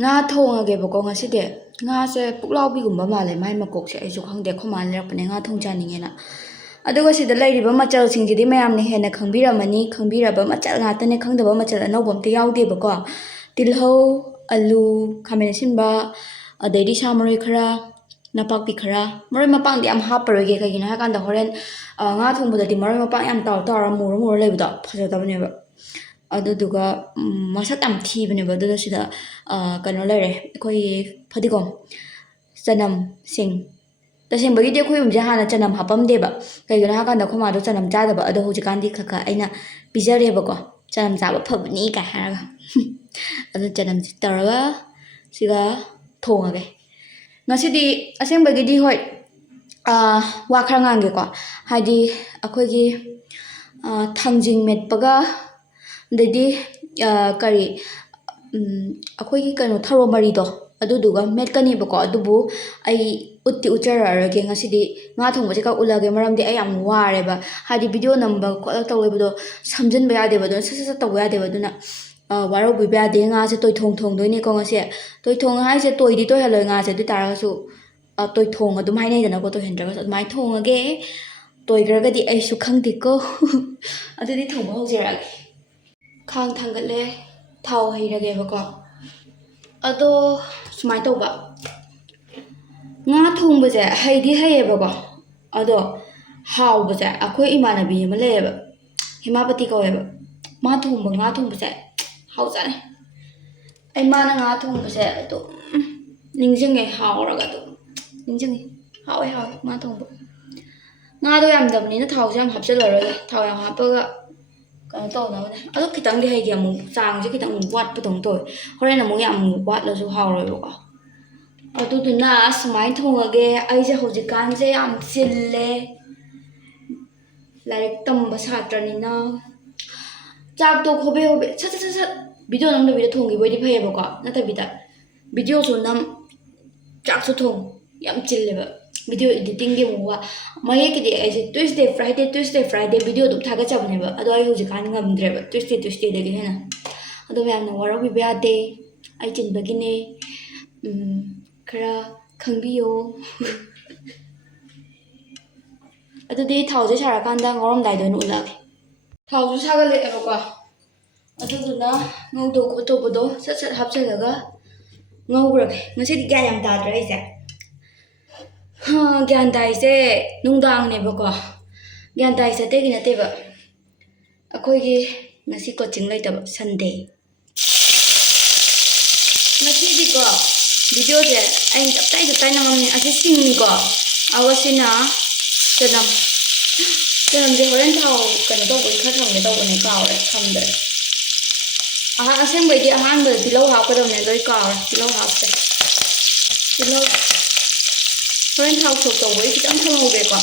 ꯉꯥ ꯊꯣꯡꯉꯒꯦꯕꯀꯣ ꯉꯁꯤꯗꯤ ꯉꯥꯁꯦ ꯄꯨꯛꯂꯥꯎꯕꯤꯒꯨꯝꯕ ꯃꯥꯜꯂꯦ ꯃꯥꯏ ꯃꯀꯣꯛꯁꯦ ꯑꯩꯁꯨ ꯈꯪꯗꯦ ꯑꯩꯈꯣꯏ ꯃꯥꯅ ꯂꯩꯔꯛꯄꯅꯦ ꯉꯥ ꯊꯣꯡ ꯆꯥꯅꯤꯡꯉꯦꯅ ꯑꯗꯨꯒ ꯁꯤꯗ ꯂꯩꯔꯤꯕ ꯃꯆꯜꯁꯤꯡꯁꯤꯗꯤ ꯃꯌꯥꯝꯅ ꯍꯦꯟꯅ ꯈꯪꯕꯤꯔꯝꯃꯅꯤ ꯈꯪꯕꯤꯔꯕ ꯃꯆꯜ ꯉꯥꯛꯇꯅꯦ ꯈꯪꯗꯕ ꯃꯆꯜ ꯑꯅꯧꯕ ꯑꯝꯇ ꯌꯥꯎꯗꯦꯕꯀꯣ ꯇꯤꯜꯍꯧ ꯑꯂꯨ ꯈꯥꯃꯦꯟ ꯑꯁꯤꯟꯕ ꯑꯗꯩꯗꯤ ꯁꯥ ꯃꯔꯣꯏ ꯈꯔ ꯅꯄꯥꯛꯄꯤ ꯈꯔ ꯃꯔꯣꯏ ꯃꯄꯥꯡꯗꯤ ꯌꯥꯝ ꯍꯥꯞꯄꯔꯣꯏꯒꯦ ꯀꯩꯒꯤꯅꯣ ꯍꯥꯏꯀꯥꯟꯗ ꯍꯣꯔꯦꯟ ꯉꯥ ꯊꯣꯡꯕꯗꯗꯤ ꯃꯔꯣꯏ ꯃꯄꯥꯡ ꯌꯥꯝ ꯇꯥꯎꯔ ꯃꯨꯔ ꯃꯨꯔ ꯂꯩꯕꯗꯣ ꯐꯖꯗꯕꯅꯦꯕ ꯑꯗꯨꯗꯨꯒ ꯃꯁꯛ ꯌꯥꯝ ꯊꯤꯕꯅꯦꯕ ꯑꯗꯨꯗ ꯁꯤꯗ ꯀꯩꯅꯣ ꯂꯩꯔꯦ ꯑꯩꯈꯣꯏꯒꯤ ꯐꯗꯤꯒꯣꯝ ꯆꯅꯝ ꯁꯤꯡ ꯇꯁꯦꯡꯕꯒꯤꯗꯤ ꯑꯩꯈꯣꯏ ꯌꯨꯝꯁꯦ ꯍꯥꯟꯅ ꯆꯅꯝ ꯍꯥꯞꯄꯝꯗꯦꯕ ꯀꯩꯒꯤꯅꯣ ꯍꯥꯏꯀꯥꯟꯗ ꯑꯩꯈꯣꯏ ꯃꯥꯗꯣ ꯆꯅꯝ ꯆꯥꯗꯕ ꯑꯗꯣ ꯍꯧꯖꯤꯛꯀꯥꯟꯗꯤ ꯈꯔ ꯑꯩꯅ ꯄꯤꯖꯔꯦꯕꯀꯣ ꯆꯅꯝ ꯆꯥꯕ ꯐꯕꯅꯤ ꯀꯥꯏ ꯍꯥꯏꯔꯒ ꯑꯗꯨ ꯆꯅꯝꯁꯤ ꯇꯧꯔꯒ ꯁꯤꯒ ꯊꯣꯡꯉꯒꯦ ꯉꯁꯤꯗꯤ ꯑꯁꯦꯡꯕꯒꯤꯗꯤ ꯍꯣꯏ ꯋꯥ ꯈꯔ ꯉꯥꯡꯒꯦꯀꯣ ꯍꯥꯏꯗꯤ ꯑꯩꯈꯣꯏꯒꯤ ꯊꯥꯡꯖꯤꯡ ꯃꯦꯠꯄꯒ ꯑꯗꯩꯗꯤ ꯀꯔꯤ ꯑꯩꯈꯣꯏꯒꯤ ꯀꯩꯅꯣ ꯊꯔꯣ ꯃꯔꯤꯗꯣ ꯑꯗꯨꯗꯨꯒ ꯃꯦꯠꯀꯅꯦꯕꯀꯣ ꯑꯗꯨꯕꯨ ꯑꯩ ꯎꯠꯇꯤ ꯎꯠꯆꯔꯛꯑꯔꯣꯏꯒꯦ ꯉꯁꯤꯗꯤ ꯉꯥ ꯊꯣꯡꯕꯁꯦ ꯈꯛ ꯎꯠꯂꯒꯦ ꯃꯔꯝꯗꯤ ꯑꯩ ꯌꯥꯝ ꯋꯥꯔꯦꯕ ꯍꯥꯏꯗꯤ ꯚꯤꯗꯤꯑꯣ ꯅꯝꯕ ꯈꯣꯠꯂ ꯇꯧꯕꯗꯣ ꯁꯝꯖꯤꯟꯕ ꯌꯥꯗꯦꯕ ꯑꯗꯨꯅ ꯁꯠ ꯁꯠ ꯁꯠ ꯇꯧꯕ ꯌꯥꯗꯦꯕ ꯑꯗꯨꯅ ꯋꯥꯔꯧꯕꯤꯕ ꯌꯥꯗꯦ ꯉꯥꯁꯦ ꯇꯣꯏꯊꯣꯡ ꯊꯣꯡꯗꯣꯏꯅꯦꯀꯣ ꯉꯁꯤ ꯇꯣꯏꯊꯣꯡ ꯍꯥꯏꯁꯦ ꯇꯣꯏꯗꯤ ꯇꯣꯏꯍꯜꯂꯣꯏ ꯉꯥꯁꯦ ꯑꯗꯨ ꯇꯥꯔꯒꯁꯨ ꯇꯣꯏꯊꯣꯡ ꯑꯗꯨꯝ ꯍꯥꯏꯅꯩꯗꯅꯀꯣ ꯇꯣꯏꯍꯟꯗ꯭ꯔꯒꯁꯨ ꯑꯗꯨꯃꯥꯏꯅ ꯊꯣꯡꯉꯒꯦ ꯇꯣꯏꯈ꯭ꯔꯒꯗꯤ ꯑꯩꯁꯨ ꯈꯪꯗꯦꯀꯣ ꯑꯗꯨꯗꯤ ꯊꯣꯡꯕ ꯍꯧꯖꯔꯛꯑꯒꯦ ꯈꯥꯡ ꯊꯥꯡꯒꯠꯂꯦ ꯊꯥꯎ ꯍꯩꯔꯒꯦꯕꯀꯣ ꯑꯗꯣ ꯁꯨꯃꯥꯏꯅ ꯇꯧꯕ ꯉꯥ ꯊꯣꯡꯕꯁꯦ ꯍꯩꯗꯤ ꯍꯩꯌꯦꯕꯀꯣ ꯑꯗꯣ ꯍꯥꯎꯕꯁꯦ ꯑꯩꯈꯣꯏ ꯏꯃꯥꯟꯅꯕꯤ ꯑꯃ ꯂꯩꯌꯦꯕ ꯍꯤꯃꯥꯄꯇꯤ ꯀꯧꯋꯦꯕ ꯃꯥ ꯊꯣꯡꯕ ꯉꯥ ꯊꯣꯡꯕꯁꯦ ꯍꯥꯎꯖꯥꯠꯅꯤ ꯑꯩ ꯃꯥꯅ ꯉꯥ ꯊꯣꯡꯕꯁꯦ ꯑꯗꯨꯝ ꯅꯤꯡꯁꯤꯡꯉꯦ ꯍꯥꯎꯔꯒ ꯑꯗꯨꯝ ꯅꯤꯡꯁꯤꯡꯉꯤ ꯍꯥꯎꯋꯦ ꯉꯥ ꯊꯣꯡꯕ ꯉꯥꯗꯣ ꯌꯥꯝꯗꯕꯅꯤꯅ ꯊꯥꯎꯁꯦ ꯌꯥꯝ ꯍꯥꯞꯆꯤꯜꯂꯔꯣꯏꯒꯦ ꯊꯥꯎ ꯌꯥꯝ ꯍꯥꯞꯄꯒ ꯀꯩꯅꯣ ꯇꯧꯅꯕꯅꯦ ꯑꯗꯣ ꯈꯤꯇꯪꯗꯤ ꯍꯩꯒꯦ ꯑꯃꯨꯛ ꯆꯥꯡꯁꯦ ꯈꯤꯇꯪ ꯋꯥꯠꯄꯗꯧꯅ ꯇꯧꯋꯦ ꯍꯣꯔꯦꯟ ꯑꯃꯨꯛ ꯌꯥꯝ ꯋꯥꯠꯂꯁꯨ ꯍꯥꯎꯔꯣꯏꯕꯀꯣ ꯑꯗꯨꯗꯨꯅ ꯁꯨꯃꯥꯏꯅ ꯊꯣꯡꯉꯒꯦ ꯑꯩꯁꯦ ꯍꯧꯖꯤꯛꯀꯥꯟꯁꯦ ꯌꯥꯝ ꯆꯤꯜꯂꯦ ꯂꯥꯏꯔꯤꯛ ꯇꯝꯕ ꯁꯥꯇ꯭ꯔꯅꯤꯅ ꯆꯥꯛꯇꯣ ꯍꯣꯕꯦ ꯍꯣꯕꯦ ꯁꯠ ꯁꯠ ꯁꯠ ꯁꯠ ꯚꯤꯗꯤꯑꯣ ꯅꯝꯗꯕꯤꯗ ꯊꯣꯡꯈꯤꯕ ꯐꯩꯌꯦꯕꯀꯣ ꯅꯠꯇꯕꯤꯗ ꯚꯤꯗꯤꯑꯣꯁꯨ ꯅꯝ ꯆꯥꯛꯁꯨ ꯊꯣꯡ ꯌꯥꯝ ꯆꯤꯜꯂꯦꯕ ꯚꯤꯗꯤꯑꯣ ꯏꯗꯤꯇꯤꯡꯒꯤ ꯑꯃꯨꯛ ꯃꯌꯦꯛꯀꯤꯗꯤ ꯑꯩꯁꯦ ꯇ꯭ꯌꯨꯁꯗꯦ ꯐ꯭ꯔꯥꯏꯗꯦ ꯚꯤꯗꯤꯑꯣ ꯑꯗꯨꯝ ꯊꯥꯒꯠꯆꯕꯅꯦꯕ ꯑꯗꯣ ꯑꯩ ꯍꯧꯖꯤꯛꯀꯥꯟ ꯉꯝꯗ꯭ꯔꯦꯕ ꯇ꯭ꯌꯨꯁꯗꯦꯗꯒꯤ ꯍꯦꯟꯅ ꯑꯗꯣ ꯃꯌꯥꯝꯅ ꯋꯥꯔꯧꯕꯤꯕ ꯌꯥꯗꯦ ꯑꯩ ꯆꯤꯟꯕꯒꯤꯅꯦ ꯈꯔ ꯈꯪꯕꯤꯌꯣ ꯑꯗꯨꯗꯤ ꯊꯥꯎꯁꯦ ꯁꯥꯔꯀꯥꯟꯗ ꯉꯧꯔꯝꯗꯥꯏꯗ ꯑꯣꯏꯅ ꯎꯠꯂꯛꯑꯒꯦ ꯊꯥꯎꯁꯨ ꯁꯥꯒꯠꯂꯛꯑꯦꯕꯀꯣ ꯑꯗꯨꯗꯨꯅ ꯉꯧꯗꯧ ꯈꯣꯠꯇꯧꯕꯗꯣ ꯁꯠ ꯁꯠ ꯍꯥꯞꯆꯤꯜꯂꯒ ꯉꯧꯈ꯭ꯔꯒꯦ ꯉꯁꯤꯗꯤ ꯒ꯭ꯌꯥꯟ ꯌꯥꯝ ꯇꯥꯗ꯭ꯔꯦ ꯑꯩꯁꯦ ꯒ꯭ꯌꯥꯟ ꯇꯥꯏꯁꯦ ꯅꯨꯡꯗꯥꯡꯅꯦꯕꯀꯣ ꯒ꯭ꯌꯥꯟ ꯇꯥꯏꯁꯦ ꯑꯇꯩꯒꯤ ꯅꯠꯇꯦꯕ ꯑꯩꯈꯣꯏꯒꯤ ꯉꯁꯤ ꯀꯣꯆꯤꯡ ꯂꯩꯇꯕ ꯁꯟꯗꯦ ꯉꯁꯤꯗꯤꯀꯣ ꯚꯤꯗꯤꯑꯣꯁꯦ ꯑꯩꯅ ꯇꯞꯇꯥꯏ ꯅꯝꯃꯝꯃꯦ ꯑꯁꯤ ꯁꯤꯡꯅꯤꯀꯣ ꯑꯗꯨꯒ ꯁꯤꯅ ꯆꯅꯝꯁꯦ ꯍꯣꯔꯦꯟ ꯊꯥꯎ ꯀꯩꯅꯣ ꯇꯧꯕꯒꯤ ꯈꯔ ꯊꯝꯒꯦ ꯇꯧꯕꯅꯦ ꯀꯥꯎꯔꯦ ꯊꯝꯗ꯭ꯔꯦ ꯑꯁꯦꯡꯕꯩꯗꯤ ꯑꯍꯥꯟꯕꯗ ꯇꯤꯜꯍꯧ ꯍꯥꯞꯀꯗꯕꯅꯦ ꯑꯗꯣ ꯑꯩ ꯀꯥꯎꯔꯦ ꯇꯤꯜꯍꯧ ꯍꯥꯞꯇ꯭ꯔꯦ ꯇꯤꯜꯍꯧ ꯍꯣꯔꯦꯟ ꯊꯥꯎ ꯁꯣꯛ ꯇꯧꯕꯒꯤ ꯈꯤꯇꯪ ꯊꯝꯍꯧꯒꯦꯀꯣ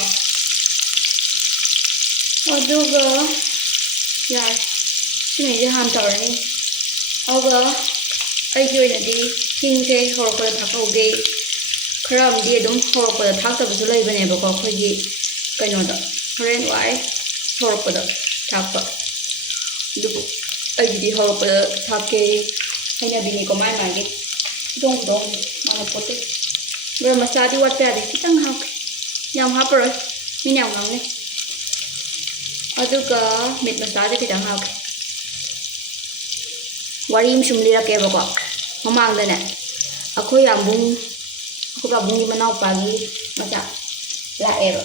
ꯑꯗꯨꯒ ꯌꯥꯔꯦ ꯁꯤꯉꯩꯁꯦ ꯍꯥꯟꯅ ꯇꯧꯔꯅꯤ ꯑꯗꯨꯒ ꯑꯩꯒꯤ ꯑꯣꯏꯅꯗꯤ ꯍꯤꯡꯁꯦ ꯍꯧꯔꯛꯄꯗ ꯊꯥꯛꯍꯧꯒꯦ ꯈꯔ ꯑꯃꯗꯤ ꯑꯗꯨꯝ ꯍꯧꯔꯛꯄꯗ ꯊꯥꯛꯇꯕꯁꯨ ꯂꯩꯕꯅꯦꯕꯀꯣ ꯑꯩꯈꯣꯏꯒꯤ ꯀꯩꯅꯣꯗ ꯍꯣꯔꯦꯟ ꯋꯥꯏ ꯍꯧꯔꯛꯄꯗ ꯊꯥꯛꯄ ꯑꯗꯨꯕꯨ ꯑꯩꯒꯤꯗꯤ ꯍꯧꯔꯛꯄꯗ ꯊꯥꯛꯀꯦ ꯍꯩꯅꯕꯤꯅꯤꯀꯣ ꯃꯥꯒꯤ ꯈꯨꯗꯣꯡ ꯃꯥꯅ ꯄꯣꯠꯇꯦ ꯒꯔꯝ ꯃꯁꯥꯂꯥꯗꯤ ꯋꯥꯠꯄ ꯌꯥꯗꯦ ꯈꯤꯇꯪ ꯍꯥꯞꯀꯦ ꯌꯥꯝ ꯍꯥꯞꯄꯔꯣꯏ ꯃꯤꯅ ꯌꯥꯝ ꯉꯥꯡꯅꯩ ꯑꯗꯨꯒ ꯃꯤꯠ ꯃꯁꯂꯥꯁꯦ ꯈꯤꯇꯪ ꯍꯥꯞꯀꯦ ꯋꯥꯔꯤ ꯑꯃ ꯁꯨꯝ ꯂꯤꯔꯛꯀꯦꯕꯀꯣ ꯃꯃꯥꯡꯗꯅꯦ ꯑꯩꯈꯣꯏ ꯄꯥꯕꯨꯡꯒꯤ ꯃꯅꯥꯎꯄꯥꯒꯤ ꯃꯆꯥ ꯂꯥꯛꯑꯦꯕ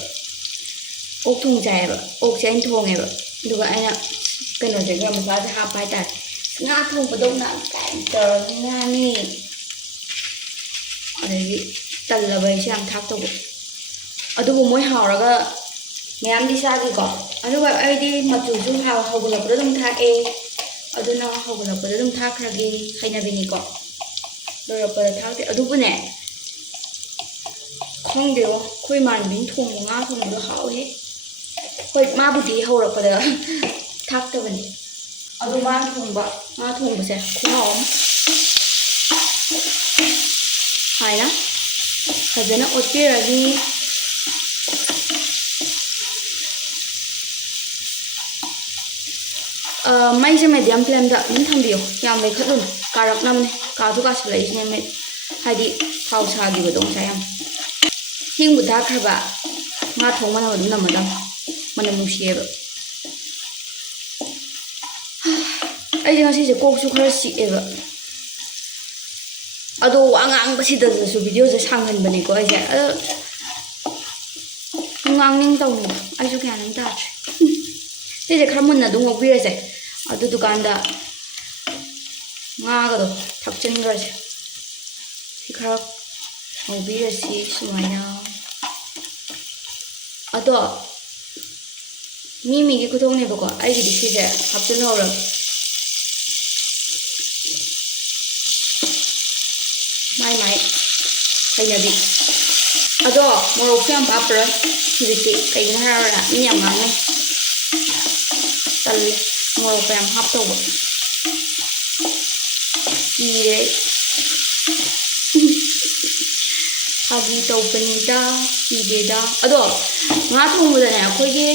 ꯑꯣꯛ ꯊꯣꯡ ꯆꯥꯏꯌꯦꯕ ꯑꯣꯛꯁꯦ ꯑꯩꯅ ꯊꯣꯡꯉꯦꯕ ꯑꯗꯨꯒ ꯑꯩꯅ ꯀꯩꯅꯣꯁꯦ ꯒꯔꯝ ꯃꯁꯂꯥꯁꯦ ꯍꯥꯞꯄ ꯍꯥꯏꯇꯥꯔꯦ ꯉꯥ ꯊꯣꯡꯕꯗꯧꯅ ꯀꯥꯏꯅ ꯇꯧꯔꯒ ꯉꯥꯡꯉꯤ ꯑꯗꯒꯤ ꯇꯜꯂꯕ ꯑꯩꯁꯦ ꯌꯥꯝ ꯊꯥꯛꯇꯧꯕ ꯑꯗꯨꯕꯨ ꯃꯣꯏ ꯍꯥꯎꯔꯒ ꯃꯌꯥꯝꯗꯤ ꯆꯥꯈꯤꯀꯣ ꯑꯗꯨꯒ ꯑꯩꯗꯤ ꯃꯆꯨꯁꯨ ꯍꯧꯒꯠꯂꯛꯄꯗ ꯑꯗꯨꯝ ꯊꯥꯛꯑꯦ ꯑꯗꯨꯅ ꯍꯧꯒꯠꯂꯛꯄꯗ ꯑꯗꯨꯝ ꯊꯥꯛꯈ꯭ꯔꯒꯦ ꯍꯩꯅꯕꯤꯅꯤꯀꯣ ꯂꯣꯏꯔꯛꯄꯗ ꯊꯥꯛꯇꯦ ꯑꯗꯨꯕꯨꯅꯦ ꯈꯪꯗꯦꯕꯣ ꯑꯩꯈꯣꯏ ꯏꯃꯥꯟꯅꯕꯤꯅ ꯊꯣꯡꯕ ꯉꯥ ꯊꯣꯡꯕꯗꯣ ꯍꯥꯎꯋꯦ ꯍꯣꯏ ꯃꯥꯕꯨꯗꯤ ꯍꯧꯔꯛꯄꯗ ꯊꯥꯛꯇꯕꯅꯤ ꯑꯗꯣ ꯃꯥꯅ ꯊꯣꯡꯕ ꯉꯥ ꯊꯣꯡꯕꯁꯦ ꯈꯨꯍꯥꯎ ꯑꯃ ꯍꯥꯏꯅ ꯐꯖꯅ ꯑꯣꯠꯄꯤꯔꯅꯤ ꯃꯩꯁꯦ ꯃꯦꯗꯤꯌꯝ ꯐ꯭ꯂꯦꯝꯗ ꯑꯗꯨꯝ ꯊꯝꯕꯤꯌꯣ ꯌꯥꯝ ꯂꯩꯈꯠꯂꯨꯅꯨ ꯀꯥꯔꯛꯅꯕꯅꯦ ꯀꯥꯁꯨ ꯀꯥꯁꯤꯜꯂꯛꯏꯁꯤꯅꯦ ꯍꯥꯏꯗꯤ ꯊꯥꯎ ꯁꯥꯈꯤꯕꯗꯣ ꯉꯁꯥꯏ ꯌꯥꯝ ꯍꯤꯡꯕꯨ ꯊꯥꯛꯈ꯭ꯔꯕ ꯉꯥ ꯊꯣꯡ ꯃꯅꯝ ꯑꯗꯨꯝ ꯅꯝꯃꯗꯝ ꯃꯅꯝ ꯅꯨꯡꯁꯤꯌꯦꯕ ꯑꯩꯁꯦ ꯉꯁꯤꯁꯦ ꯀꯣꯛꯁꯨ ꯈꯔ ꯆꯤꯛꯑꯦꯕ ꯑꯗꯣ ꯋꯥ ꯉꯥꯡꯕꯁꯤꯗꯁꯨ ꯚꯤꯗꯤꯑꯣꯁꯦ ꯁꯥꯡꯍꯟꯕꯅꯦꯀꯣ ꯑꯩꯁꯦ ꯑꯗꯣ ꯉꯥꯡꯅꯤꯡ ꯇꯧꯅꯤꯡꯕ ꯑꯩꯁꯨ ꯒ꯭ꯌꯥꯟ ꯑꯃ ꯇꯥꯗ꯭ꯔꯦ ꯁꯤꯁꯦ ꯈꯔ ꯃꯨꯟꯅ ꯑꯗꯨꯝ ꯉꯧꯕꯤꯔꯁꯦ ꯑꯗꯨꯗꯨꯀꯥꯟꯗ ꯉꯥꯒꯗꯣ ꯊꯥꯛꯆꯤꯟꯈ꯭ꯔꯁꯦ ꯁꯤ ꯈꯔ ꯉꯧꯕꯤꯔꯁꯤ ꯁꯨꯃꯥꯏꯅ ꯑꯗꯣ ꯃꯤꯒꯤ ꯈꯨꯊꯣꯡꯅꯦꯕꯀꯣ ꯑꯩꯒꯤꯗꯤ ꯁꯤꯁꯦ ꯍꯥꯞꯆꯤꯜꯍꯧꯔꯒ ꯃꯥꯏ ꯍꯩꯅꯕꯤ ꯑꯗꯣ ꯃꯣꯔꯣꯛꯁꯨ ꯌꯥꯝ ꯍꯥꯞꯄꯔꯣꯏ ꯍꯧꯖꯤꯛꯇꯤ ꯀꯩꯒꯤꯅꯣ ꯍꯥꯏꯔꯧꯔꯥ ꯃꯤ ꯌꯥꯝ ꯉꯥꯡꯅꯩ ꯇꯜꯂꯦ ꯃꯣꯔꯣꯛ ꯌꯥꯝ ꯍꯥꯞꯇꯧꯕ ꯀꯤꯔꯦ ꯐꯥꯒꯤ ꯇꯧꯕꯅꯤꯗ ꯀꯤꯗꯦꯗ ꯑꯗꯣ ꯉꯥ ꯊꯣꯡꯕꯗꯅꯦ ꯑꯩꯈꯣꯏꯒꯤ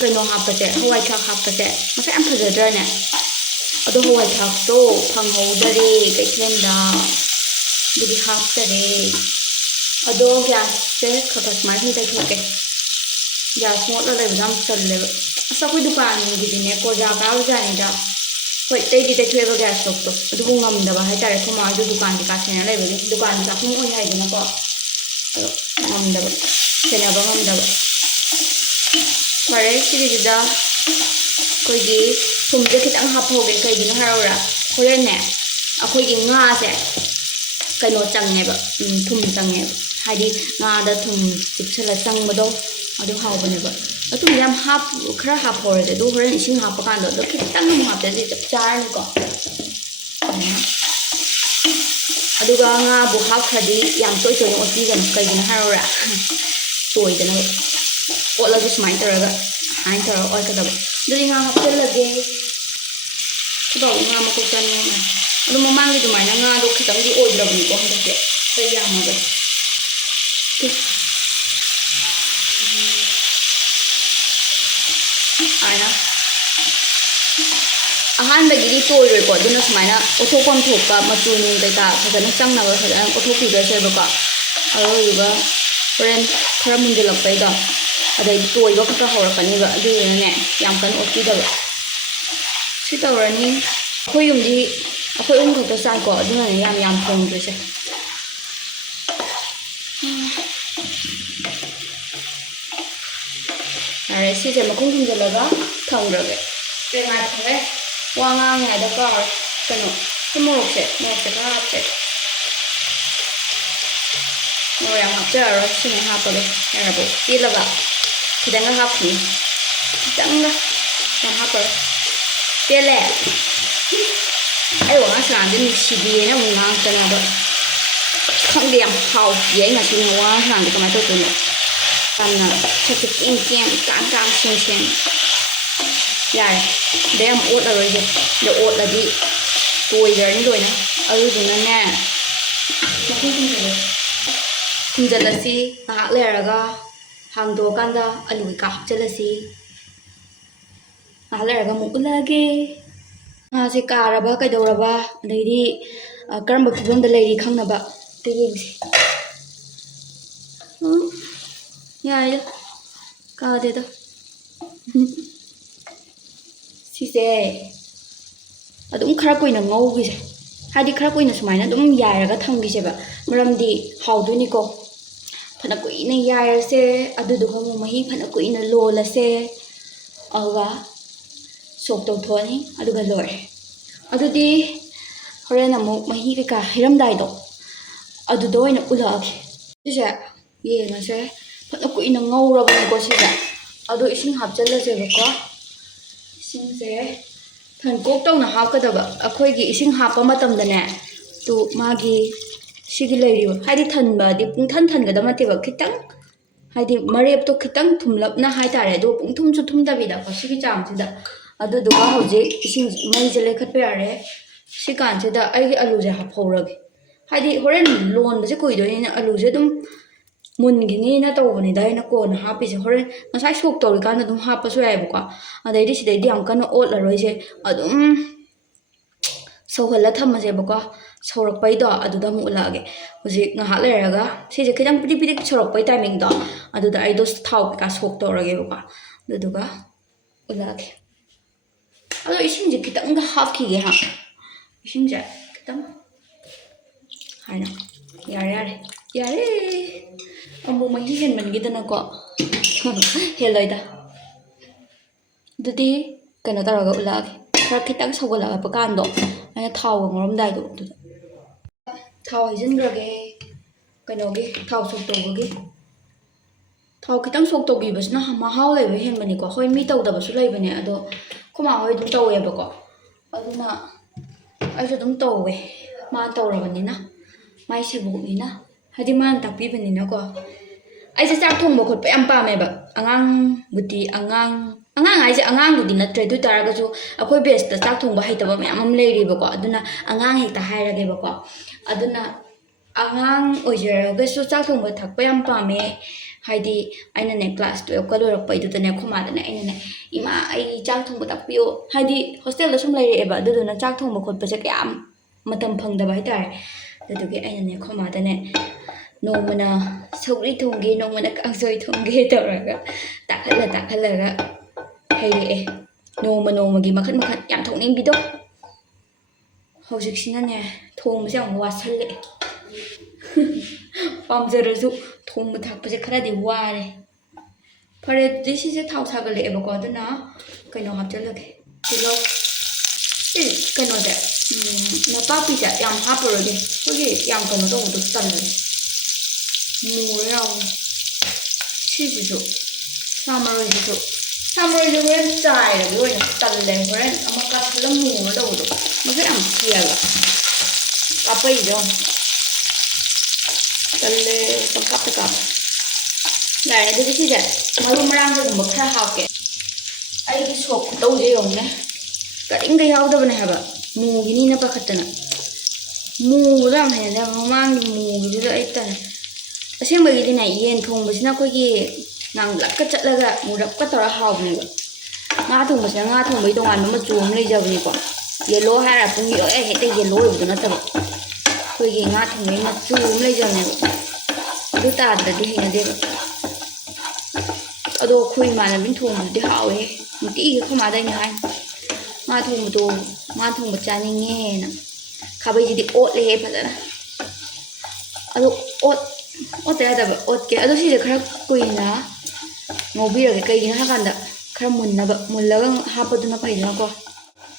ꯀꯩꯅꯣ ꯍꯥꯞꯄꯁꯦ ꯍꯋꯥꯏ ꯊꯔꯥꯛ ꯍꯥꯞꯄꯁꯦ ꯃꯁꯛ ꯌꯥꯝ ꯐꯖꯗ꯭ꯔꯅꯦ ꯑꯗꯣ ꯍꯋꯥꯏ ꯊꯔꯥꯛꯇꯣ ꯐꯪꯍꯧꯗꯔꯦ ꯀꯩꯊꯦꯜꯗ ꯑꯗꯨꯗꯤ ꯍꯥꯞꯇꯔꯦ ꯑꯗꯣ ꯒ꯭ꯌꯥꯁꯁꯦ ꯈꯔ ꯁꯨꯃꯥꯏꯅ ꯁꯨꯝ ꯇꯩꯊꯣꯛꯀꯦ ꯒ꯭ꯌꯥꯁ ꯃꯣꯠꯂ ꯂꯩꯕꯗ ꯌꯥꯝ ꯇꯜꯂꯦꯕ ꯑꯁ ꯑꯩꯈꯣꯏ ꯗꯨꯀꯥꯟꯒꯤꯗꯤꯅꯦ ꯀꯣꯔꯖꯥ ꯀꯥꯕꯖꯥꯠꯅꯤꯗ ꯍꯣꯏ ꯇꯩꯗꯤ ꯇꯩꯊꯣꯛꯑꯦꯕ ꯒ꯭ꯌꯥꯁ ꯁ꯭ꯇꯣꯞꯇꯣ ꯑꯗꯨꯕꯨ ꯉꯝꯗꯕ ꯍꯥꯏꯇꯥꯔꯦ ꯑꯩꯈꯣꯏ ꯃꯥꯍꯣꯏꯗꯣ ꯗꯨꯀꯥꯟ ꯀꯩꯀꯥ ꯁꯦꯟꯅ ꯂꯩꯕꯒꯤ ꯗꯨꯀꯥꯟꯒꯤ ꯆꯥꯛꯈꯨꯝ ꯑꯣꯏꯅ ꯍꯥꯏꯗꯅꯀꯣ ꯑꯗꯣ ꯉꯝꯗꯕ ꯁꯦꯟꯅꯕ ꯉꯝꯗꯕ ꯐꯔꯦ ꯁꯤꯒꯤꯁꯤꯗ ꯑꯩꯈꯣꯏꯒꯤ ꯊꯨꯝꯁꯦ ꯈꯤꯇꯪ ꯍꯥꯞꯍꯧꯒꯦ ꯀꯩꯒꯤꯅꯣ ꯍꯥꯏꯔꯧꯔꯥ ꯍꯣꯔꯦꯟꯅꯦ ꯑꯩꯈꯣꯏꯒꯤ ꯉꯥꯁꯦ ꯀꯩꯅꯣ ꯆꯪꯉꯦꯕ ꯊꯨꯝ ꯆꯪꯉꯦꯕ ꯍꯥꯏꯗꯤ ꯉꯥꯗ ꯊꯨꯝ ꯆꯨꯞꯁꯜꯂ ꯆꯪꯕꯗꯣ ꯑꯗꯨ ꯍꯥꯎꯕꯅꯦꯕ ꯑꯗꯨꯝ ꯌꯥꯝ ꯈꯔ ꯍꯥꯞꯍꯧꯔꯁꯦ ꯑꯗꯨ ꯍꯣꯔꯦꯟ ꯏꯁꯤꯡ ꯍꯥꯞꯄ ꯀꯥꯟꯗ ꯑꯗꯨꯝ ꯈꯤꯇꯪ ꯑꯃꯨꯛ ꯍꯥꯞꯆꯜꯂꯤ ꯆꯞ ꯆꯥꯔꯅꯤꯀꯣ ꯑꯗꯨꯒ ꯉꯥꯕꯨ ꯍꯥꯞꯈ꯭ꯔꯗꯤ ꯌꯥꯝ ꯇꯣꯏ ꯇꯣꯏꯅ ꯑꯣꯠꯄꯤꯒꯅꯨ ꯀꯩꯒꯤꯅꯣ ꯍꯥꯏꯔꯧꯔꯥ ꯇꯣꯏꯗꯅꯕ ꯑꯣꯠꯂꯁꯨ ꯁꯨꯃꯥꯏꯅ ꯇꯧꯔꯒ ꯑꯣꯠꯀꯗꯕ ꯑꯗꯨꯗꯤ ꯉꯥ ꯍꯥꯞꯆꯜꯂꯒꯦ ꯈꯨꯗꯥꯎ ꯉꯥ ꯃꯀꯣꯛ ꯆꯥꯅꯤꯡꯉꯦ ꯑꯗꯣ ꯃꯃꯥꯡꯒꯤ ꯑꯗꯨꯃꯥꯏꯅ ꯉꯥꯗꯣ ꯈꯤꯇꯪꯗꯤ ꯑꯣꯏꯗ꯭ꯔꯕꯅꯤꯀꯣ ꯍꯟꯗꯛꯇꯤ ꯈꯔ ꯌꯥꯝꯃꯒ ꯁꯨꯃꯥꯏꯅ ꯑꯍꯥꯟꯕꯒꯤꯗꯤ ꯇꯣꯏꯔꯣꯏꯀꯣ ꯑꯗꯨꯅ ꯁꯨꯃꯥꯏꯅ ꯑꯣꯠꯊꯣꯛꯐꯝ ꯊꯣꯛꯄ ꯃꯆꯨ ꯅꯨꯡ ꯀꯩꯀꯥ ꯐꯖꯅ ꯆꯪꯅꯕ ꯐꯖꯅ ꯑꯣꯠꯊꯣꯛꯄꯤꯈ꯭ꯔꯁꯦꯕꯀꯣ ꯑꯗꯨꯗꯨꯒ ꯍꯣꯔꯦꯟ ꯈꯔ ꯃꯨꯟꯖꯜꯂꯛꯄꯩꯗꯣ ꯑꯗꯩꯗꯤ ꯇꯣꯏꯕ ꯈꯔ ꯍꯧꯔꯛꯀꯅꯤꯕ ꯑꯗꯨꯗꯨꯅꯅꯦ ꯌꯥꯝ ꯀꯟꯅ ꯑꯣꯠꯄꯤꯗꯕ ꯁꯤ ꯇꯧꯔꯅꯤ ꯑꯩꯈꯣꯏ ꯌꯨꯝꯗꯤ ꯑꯩꯈꯣꯏ ꯑꯍꯨꯝ ꯈꯛꯇ ꯆꯥꯏꯀꯣ ꯑꯗꯨꯅꯅꯦ ꯌꯥꯝ ꯊꯣꯡꯗ꯭ꯔꯤꯁꯦ ꯌꯥꯔꯦ ꯁꯤꯁꯦ ꯃꯈꯨꯝ ꯈꯨꯝꯖꯤꯜꯂꯒ ꯊꯝꯈ꯭ꯔꯒꯦ ꯉꯥꯏꯈꯣꯍꯦ ꯋꯥ ꯉꯥꯡꯉꯤꯉꯩꯗ ꯀꯥꯎꯔꯦ ꯀꯩꯅꯣ ꯁꯤ ꯃꯣꯔꯣꯛꯁꯦ ꯈꯔ ꯍꯥꯞꯁꯦ ꯃꯣꯔꯣꯛ ꯌꯥꯝ ꯍꯥꯞꯆꯔꯔꯣꯏ ꯁꯤꯅ ꯍꯥꯞꯄꯒꯦ ꯌꯥꯔꯕꯣ ꯄꯦꯜꯂꯕ ꯈꯤꯇꯪꯒ ꯍꯥꯞꯈꯤꯅꯤ ꯈꯤꯇꯪꯒ ꯌꯥꯝ ꯍꯥꯞꯄꯔꯣꯏ ꯄꯦꯜꯂꯦ ꯑꯩ ꯋꯥꯉꯥꯡ ꯁꯉꯥꯡꯁꯦ ꯅꯨꯡꯁꯤꯕꯤꯌꯦꯅ ꯑꯃꯨꯛ ꯉꯥꯡꯉꯛꯇꯅꯕ ꯈꯪꯗꯦ ꯌꯥꯝ ꯍꯥꯎꯈꯤꯌꯦ ꯑꯩ ꯉꯁꯤ ꯋꯥꯉꯥꯡ ꯁꯉꯥꯡꯁꯦ ꯀꯃꯥꯏꯅ ꯇꯧꯗꯣꯏꯅꯣ ꯌꯥꯝꯅ ꯁꯛꯁꯦ ꯀꯦꯡ ꯀꯥꯡ ꯁꯦꯡ ꯌꯥꯔꯦ ꯑꯗꯩ ꯌꯥꯝ ꯑꯣꯠꯂꯔꯣꯏꯁꯦ ꯑꯗ ꯑꯣꯠꯂꯗꯤ ꯇꯣꯏꯈ꯭ꯔꯅꯤ ꯂꯣꯏꯅ ꯑꯗꯨꯗꯨꯅꯅꯦ ꯊꯨꯝꯖꯤꯜꯂꯁꯤ ꯉꯥꯏꯍꯥꯛ ꯂꯩꯔꯒ ꯍꯥꯡꯗꯣꯛꯑꯀꯥꯟꯗ ꯑꯂꯨ ꯀꯩꯀꯥ ꯍꯥꯞꯆꯤꯜꯂꯁꯤ ꯉꯥꯏꯍꯥꯛ ꯂꯩꯔꯒ ꯑꯃꯨꯛ ꯎꯠꯂꯛꯑꯒꯦ ꯉꯥꯁꯦ ꯀꯥꯔꯕ ꯀꯩꯗꯧꯔꯕ ꯑꯗꯩꯗꯤ ꯀꯔꯝꯕ ꯐꯤꯕꯝꯗ ꯂꯩꯔꯤ ꯈꯪꯅꯕ ꯑꯝꯇ ꯌꯦꯡꯁꯤ ꯌꯥꯏꯗ ꯀꯥꯗꯦꯗ ꯁꯤꯁꯦ ꯑꯗꯨꯝ ꯈꯔ ꯀꯨꯏꯅ ꯉꯧꯈꯤꯁꯦ ꯍꯥꯏꯗꯤꯈꯔ ꯀꯨꯏꯅ ꯁꯨꯃꯥꯏꯅ ꯑꯗꯨꯝ ꯌꯥꯏꯔꯒ ꯊꯝꯈꯤꯁꯦꯕ ꯃꯔꯝꯗꯤ ꯍꯥꯎꯗꯣꯏꯅꯤꯀꯣ ꯐꯅ ꯀꯨꯏꯅ ꯌꯥꯏꯔꯁꯦ ꯑꯗꯨꯗꯨꯒ ꯑꯃꯨꯛ ꯃꯍꯤ ꯐꯅ ꯀꯨꯏꯅ ꯂꯣꯜꯂꯁꯦ ꯑꯗꯨꯒ ꯁꯣꯛ ꯇꯧꯊꯣꯛꯑꯅꯤ ꯑꯗꯨꯒ ꯂꯣꯏꯔꯦ ꯑꯗꯨꯗꯤ ꯍꯣꯔꯦꯟ ꯑꯃꯨꯛ ꯃꯍꯤ ꯀꯩꯀꯥ ꯍꯩꯔꯝꯗꯥꯏꯗꯣ ꯑꯗꯨꯗ ꯑꯣꯏꯅ ꯎꯠꯂꯛꯑꯒꯦ ꯁꯤꯁꯦ ꯌꯦꯡꯉꯁꯦ ꯐꯅ ꯀꯨꯏꯅ ꯉꯧꯔꯕꯅꯤꯀꯣ ꯁꯤꯁꯦ ꯑꯗꯣ ꯏꯁꯤꯡ ꯍꯥꯞꯆꯤꯜꯂꯁꯦꯕꯀꯣ ꯏꯁꯤꯡꯁꯦ ꯊꯟꯀꯣꯛ ꯇꯧꯅ ꯍꯥꯞꯀꯗꯕ ꯑꯩꯈꯣꯏꯒꯤ ꯏꯁꯤꯡ ꯍꯥꯞꯄ ꯃꯇꯝꯗꯅꯦ ꯇꯨ ꯃꯥꯒꯤ ꯁꯤꯒꯤ ꯂꯩꯔꯤꯕ ꯍꯥꯏꯗꯤ ꯊꯟꯕꯗꯤ ꯄꯨꯡꯊꯟ ꯊꯟꯒꯗꯕ ꯅꯠꯇꯦꯕ ꯈꯤꯇꯪ ꯍꯥꯏꯗꯤ ꯃꯔꯦꯞꯇꯣꯈꯤꯇꯪ ꯊꯨꯝꯂꯞꯅ ꯍꯥꯏꯇꯥꯔꯦ ꯑꯗꯣ ꯄꯨꯡꯊꯨꯝꯁꯨ ꯊꯨꯝꯗꯕꯤꯗꯀꯣ ꯁꯤꯒꯤ ꯆꯥꯡꯁꯤꯗ ꯑꯗꯨꯗꯨꯒ ꯍꯧꯖꯤꯛ ꯏꯁꯤꯡ ꯃꯩꯁꯦ ꯂꯩꯈꯠꯄ ꯌꯥꯔꯦ ꯁꯤ ꯀꯥꯟꯁꯤꯗ ꯑꯩꯒꯤ ꯑꯂꯨꯁꯦ ꯍꯥꯞꯍꯧꯔꯒꯦ ꯍꯥꯏꯗꯤ ꯍꯣꯔꯦꯟ ꯂꯣꯟꯕꯁꯦ ꯀꯨꯏꯗꯣꯏꯅꯤꯅ ꯑꯂꯨꯁꯦ ꯑꯗꯨꯝ ꯃꯨꯟꯈꯤꯅꯤꯅ ꯇꯧꯕꯅꯤꯗ ꯑꯩꯅ ꯀꯣꯟꯅ ꯍꯥꯞꯄꯤꯁꯦ ꯍꯣꯔꯦꯟ ꯉꯁꯥꯏ ꯁꯣꯛ ꯇꯧꯔꯤꯀꯥꯟꯗ ꯑꯗꯨꯝ ꯍꯥꯞꯄꯁꯨ ꯌꯥꯏꯑꯕꯀꯣ ꯑꯗꯩꯗꯤ ꯁꯤꯗꯩꯗꯤ ꯌꯥꯝ ꯀꯟꯅ ꯑꯣꯠꯂꯔꯣꯏꯁꯦ ꯑꯗꯨꯝ ꯁꯧꯍꯜꯂ ꯊꯝꯃꯁꯦꯕꯀꯣ ꯁꯧꯔꯛꯄꯩꯗꯣ ꯑꯗꯨꯗ ꯑꯃꯨꯛ ꯎꯠꯂꯛꯑꯒꯦ ꯍꯧꯖꯤꯛ ꯉꯥꯏꯍꯥꯛ ꯂꯩꯔꯒ ꯁꯤꯁꯦ ꯈꯤꯇꯪ ꯄꯤꯗꯤꯛ ꯄꯤꯗꯤꯛ ꯁꯧꯔꯛꯄꯩ ꯇꯥꯏꯃꯤꯡꯗꯣ ꯑꯗꯨꯗ ꯑꯩꯗꯣ ꯊꯥꯎ ꯀꯩꯀꯥ ꯁꯣꯛ ꯇꯧꯔꯒꯦꯕꯀꯣ ꯑꯗꯨꯗꯨꯒ ꯎꯠꯂꯛꯑꯒꯦ ꯑꯗꯣ ꯏꯁꯤꯡꯁꯦ ꯈꯤꯇꯪꯒ ꯍꯥꯞꯈꯤꯒꯦ ꯏꯁꯤꯡꯁꯦ ꯈꯤꯇꯪ ꯍꯥꯏꯅ ꯌꯥꯔꯦ ꯑꯃꯨꯛ ꯃꯍꯤ ꯍꯦꯟꯃꯟꯈꯤꯗꯅꯀꯣ ꯍꯦꯜꯂꯣꯏꯗ ꯑꯗꯨꯗꯤ ꯀꯩꯅꯣ ꯇꯧꯔꯒ ꯎꯠꯂꯛꯑꯒꯦ ꯈꯔ ꯈꯤꯇꯪ ꯁꯧꯒꯠꯂꯛꯄ ꯀꯥꯟꯗꯣ ꯑꯩꯅ ꯊꯥꯎꯒ ꯉꯧꯔꯝꯗꯥꯏꯗꯣ ꯑꯗꯨꯗ ꯊꯥꯎ ꯍꯩꯖꯤꯟꯈ꯭ꯔꯒꯦ ꯀꯩꯅꯣꯒꯤ ꯊꯥꯎ ꯁꯣꯛ ꯇꯧꯕꯒꯤ ꯊꯥꯎ ꯈꯤꯇꯪ ꯁꯣꯛ ꯇꯧꯕꯤꯕꯁꯤꯅ ꯃꯍꯥꯎ ꯂꯩꯕ ꯍꯦꯟꯕꯅꯤꯀꯣ ꯍꯣꯏ ꯃꯤ ꯇꯧꯗꯕꯁꯨ ꯂꯩꯕꯅꯦ ꯑꯗꯣ ꯈꯨꯃꯥ ꯍꯣꯏ ꯑꯗꯨꯝ ꯇꯧꯋꯦꯕꯀꯣ ꯑꯗꯨꯅ ꯑꯩꯁꯨ ꯑꯗꯨꯝ ꯇꯧꯋꯦ ꯃꯥ ꯇꯧꯔꯕꯅꯤꯅ ꯃꯥꯏ ꯁꯦꯕꯣꯛꯅꯤꯅ ꯍꯥꯏꯗꯤ ꯃꯥꯅ ꯇꯥꯛꯄꯤꯕꯅꯤꯅꯀꯣ ꯑꯩꯁꯦ ꯆꯥꯛ ꯊꯣꯡꯕ ꯈꯣꯠꯄ ꯌꯥꯝ ꯄꯥꯝꯃꯦꯕ ꯑꯉꯥꯡ ꯍꯥꯏꯁꯦ ꯑꯉꯥꯡꯕꯨꯗꯤ ꯅꯠꯇ꯭ꯔꯦ ꯑꯗꯨ ꯇꯥꯔꯒꯁꯨ ꯑꯩꯈꯣꯏ ꯕꯦꯁꯇ ꯆꯥꯛ ꯊꯣꯡꯕ ꯍꯩꯇꯕ ꯃꯌꯥꯝ ꯑꯃ ꯂꯩꯔꯤꯕꯀꯣ ꯑꯗꯨꯅ ꯑꯉꯥꯡ ꯍꯦꯛꯇ ꯍꯥꯏꯔꯒꯦꯕꯀꯣ ꯑꯗꯨꯅ ꯑꯉꯥꯡ ꯑꯣꯏꯖꯔꯒꯁꯨ ꯆꯥꯛ ꯊꯣꯡꯕ ꯊꯛꯄ ꯌꯥꯝ ꯄꯥꯝꯃꯦ ꯍꯥꯏꯗꯤ ꯑꯩꯅꯅꯦ ꯀ꯭ꯂꯥꯁ 12ꯀ ꯂꯣꯏꯔꯛꯄꯩꯗꯨꯗꯅꯦ ꯈꯨꯃꯥꯗꯅꯦ ꯑꯩꯅꯅꯦ ꯏꯃꯥ ꯑꯩ ꯆꯥꯛ ꯊꯣꯡꯕ ꯇꯥꯛꯄꯤꯌꯣ ꯍꯥꯏꯗꯤ ꯍꯣꯁꯇꯦꯜꯗ ꯁꯨꯝ ꯂꯩꯔꯛꯑꯦꯕ ꯑꯗꯨꯗꯨꯅ ꯆꯥꯛ ꯊꯣꯡꯕ ꯈꯣꯠꯄꯁꯦ ꯀꯌꯥꯝꯃꯇꯝ ꯐꯪꯗꯕ ꯍꯥꯏꯇꯥꯔꯦ ꯑꯗꯨꯗꯨꯒꯤ ꯑꯩꯅꯅꯦ ꯈꯨꯃꯥꯗꯅꯦ ꯅꯣꯡꯃꯅ ꯁꯧꯒ꯭ꯔꯤ ꯊꯣꯡꯒꯦ ꯅꯣꯡꯃꯅ ꯀꯥꯡꯁꯣꯏ ꯊꯣꯡꯒꯦ ꯇꯧꯔꯒ ꯇꯥꯛꯍꯜꯂꯒ ꯍꯩꯔꯛꯑꯦ ꯅꯣꯡꯃꯒꯤ ꯃꯈꯟ ꯌꯥꯝ ꯊꯣꯡꯅꯤꯡꯕꯤꯗꯣ ꯍꯧꯖꯤꯛꯁꯤꯅꯅꯦ ꯊꯣꯡꯕꯁꯦ ꯌꯥꯝ ꯋꯥꯁꯜꯂꯛꯑꯦ ꯄꯥꯝꯖꯔꯁꯨ ꯊꯣꯡꯕ ꯊꯥꯛꯄꯁꯦ ꯈꯔꯗꯤ ꯋꯥꯔꯦ ꯐꯔꯦ ꯑꯗꯨꯗꯤ ꯁꯤꯁꯦ ꯊꯥꯎ ꯁꯥꯒꯠꯂꯛꯑꯦꯕꯀꯣ ꯑꯗꯨꯅ ꯀꯩꯅꯣ ꯍꯥꯞꯆꯤꯜꯂꯒꯦ ꯇꯤꯜꯍꯧ ꯁꯤ ꯀꯩꯅꯣꯁꯦ ꯅꯄꯥꯛꯄꯤꯁꯦ ꯌꯥꯝ ꯍꯥꯞꯄꯔꯣꯏꯒꯦ ꯑꯩꯈꯣꯏꯒꯤ ꯌꯥꯝ ꯀꯩꯅꯣ ꯇꯧꯕꯗꯣ ꯇꯜꯂꯦ ꯃꯨꯔ ꯌꯥꯎꯋꯦ ꯁꯤꯁꯤꯁꯨ ꯁꯥ ꯃꯔꯣꯏꯁꯤꯁꯨ ꯍꯣꯔꯦꯟ ꯆꯥꯏꯔꯒ ꯑꯣꯏꯅ ꯇꯜꯂꯦ ꯍꯣꯔꯦꯟ ꯑꯃ ꯀꯥꯁꯤꯜꯂ ꯃꯨꯔ ꯇꯧꯕꯗꯣ ꯃꯁꯛ ꯌꯥꯝ ꯊꯤꯌꯦꯕ ꯀꯥꯞꯄꯩꯗꯣ ꯇꯜꯂꯦ ꯄꯪꯀꯥꯞꯇ ꯀꯥꯞꯄꯦ ꯌꯥꯔꯦ ꯑꯗꯨꯗꯤ ꯁꯤꯁꯦ ꯃꯔꯨ ꯃꯔꯥꯡꯒꯨꯝꯕ ꯈꯔ ꯍꯥꯞꯀꯦ ꯑꯩꯒꯤ ꯁꯣꯛ ꯈꯨꯇꯧꯁꯦ ꯌꯦꯡꯉꯨꯅꯦ ꯀꯔꯤꯝꯇ ꯌꯥꯎꯗꯕꯅꯦ ꯍꯥꯏꯕ ꯃꯨꯒꯤꯅꯤꯅ ꯄꯥꯈꯠꯇꯅ ꯃꯨꯕꯗꯣ ꯌꯥꯝ ꯍꯩꯅꯗꯦ ꯃꯃꯥꯡꯒꯤ ꯃꯨꯕꯗꯨꯗ ꯑꯩ ꯇꯜꯂꯦ ꯑꯁꯦꯡꯕꯒꯤꯗꯤꯅꯦ ꯌꯦꯟ ꯊꯣꯡꯕꯁꯤꯅ ꯑꯩꯈꯣꯏꯒꯤ ꯉꯥꯡꯂꯛꯀ ꯆꯠꯂꯒ ꯃꯨꯔꯞꯀ ꯇꯧꯔ ꯍꯥꯎꯕꯅꯦꯕ ꯉꯥ ꯊꯣꯡꯕꯁꯤꯅ ꯉꯥ ꯊꯣꯡꯕꯒꯤ ꯇꯣꯉꯥꯟꯕ ꯃꯆꯨ ꯑꯃ ꯂꯩꯖꯕꯅꯤꯀꯣ ꯌꯦꯜꯂꯣ ꯍꯥꯏꯔ ꯄꯨꯡ ꯍꯦꯛꯇ ꯌꯦꯜꯂꯣ ꯑꯣꯏꯕꯗꯣ ꯅꯠꯇꯕ ꯑꯩꯈꯣꯏꯒꯤ ꯉꯥ ꯊꯣꯡꯕꯒꯤ ꯃꯆꯨ ꯑꯃ ꯂꯩꯖꯕꯅꯦꯕ ꯑꯗꯨ ꯇꯥꯗ꯭ꯔꯗꯤ ꯍꯩꯅꯗꯦꯕ ꯑꯗꯣ ꯑꯩꯈꯣꯏ ꯏꯃꯥꯟꯅꯕꯤꯅ ꯊꯣꯡꯕꯗꯨꯗꯤ ꯍꯥꯎꯋꯦ ꯅꯨꯡꯇꯤꯒꯤ ꯑꯩꯈꯣꯏ ꯃꯥꯗ ꯑꯩꯅ ꯍꯥꯏ ꯉꯥ ꯊꯣꯡꯕ ꯆꯥꯅꯤꯡꯉꯦꯅ ꯈꯥꯕꯩꯁꯤꯗꯤ ꯑꯣꯠꯂꯦꯍꯦ ꯐꯖꯅ ꯑꯗꯣ ꯑꯣꯠꯇ ꯌꯥꯗꯕ ꯑꯣꯠꯀꯦ ꯑꯗꯣ ꯁꯤꯁꯦꯈꯔ ꯀꯨꯏꯅ ꯉꯧꯕꯤꯔꯒꯦ ꯀꯩꯒꯤꯅꯣ ꯍꯥꯏꯀꯥꯟꯗ ꯈꯔ ꯃꯨꯜꯂꯒ ꯍꯥꯞꯄꯗꯨꯅ ꯐꯩꯗꯅꯀꯣ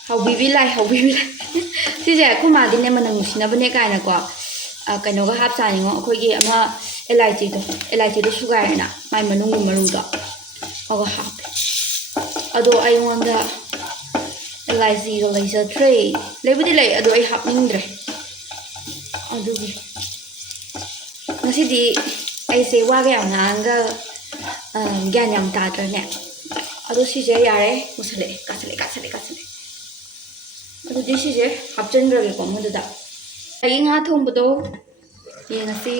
ꯍꯥꯎꯕꯤꯕꯤ ꯂꯥꯏ ꯁꯤꯁꯦ ꯑꯩꯈꯣꯏ ꯃꯥꯗꯤꯅꯦ ꯃꯅꯝ ꯅꯨꯡꯁꯤꯅꯕꯅꯦ ꯀꯥꯏꯅꯀꯣ ꯀꯩꯅꯣꯒ ꯍꯥꯞꯆꯥꯅꯤꯉꯣ ꯑꯩꯈꯣꯏꯒꯤ ꯑꯃ ꯑꯦꯂꯥꯏꯆꯤꯗꯣ ꯁꯨꯒꯥꯏꯔꯦꯅ ꯃꯥꯏ ꯃꯅꯨꯡꯒꯤ ꯃꯔꯨꯗꯣ ꯑꯗꯨꯒ ꯍꯥꯞꯄꯦ ꯑꯗꯣ ꯑꯩꯉꯣꯟꯗ ꯑꯦꯂꯥꯏꯆꯤꯒ ꯂꯩꯖꯗ꯭ꯔꯦ ꯂꯩꯕꯨꯗꯤ ꯂꯩ ꯑꯗꯣ ꯑꯩ ꯍꯥꯞꯅꯤꯡꯗ꯭ꯔꯦ ꯑꯗꯨꯒꯤ ꯉꯁꯤꯗꯤ ꯑꯩꯁꯦ ꯋꯥꯒ ꯌꯥꯝ ꯉꯥꯡꯒ ꯒ꯭ꯌꯥꯟ ꯌꯥꯝ ꯇꯥꯗ꯭ꯔꯅꯦ ꯑꯗꯣ ꯁꯤꯁꯦ ꯌꯥꯔꯦ ꯃꯨꯁꯜꯂꯛꯑꯦ ꯀꯥꯁꯜꯂꯦ ꯑꯗꯨꯗꯤ ꯁꯤꯁꯦ ꯍꯥꯞꯆꯤꯟꯈ꯭ꯔꯒꯦꯀꯣ ꯃꯗꯨꯗ ꯑꯩ ꯉꯥ ꯊꯣꯡꯕꯗꯣ ꯌꯦꯡꯉꯁꯤ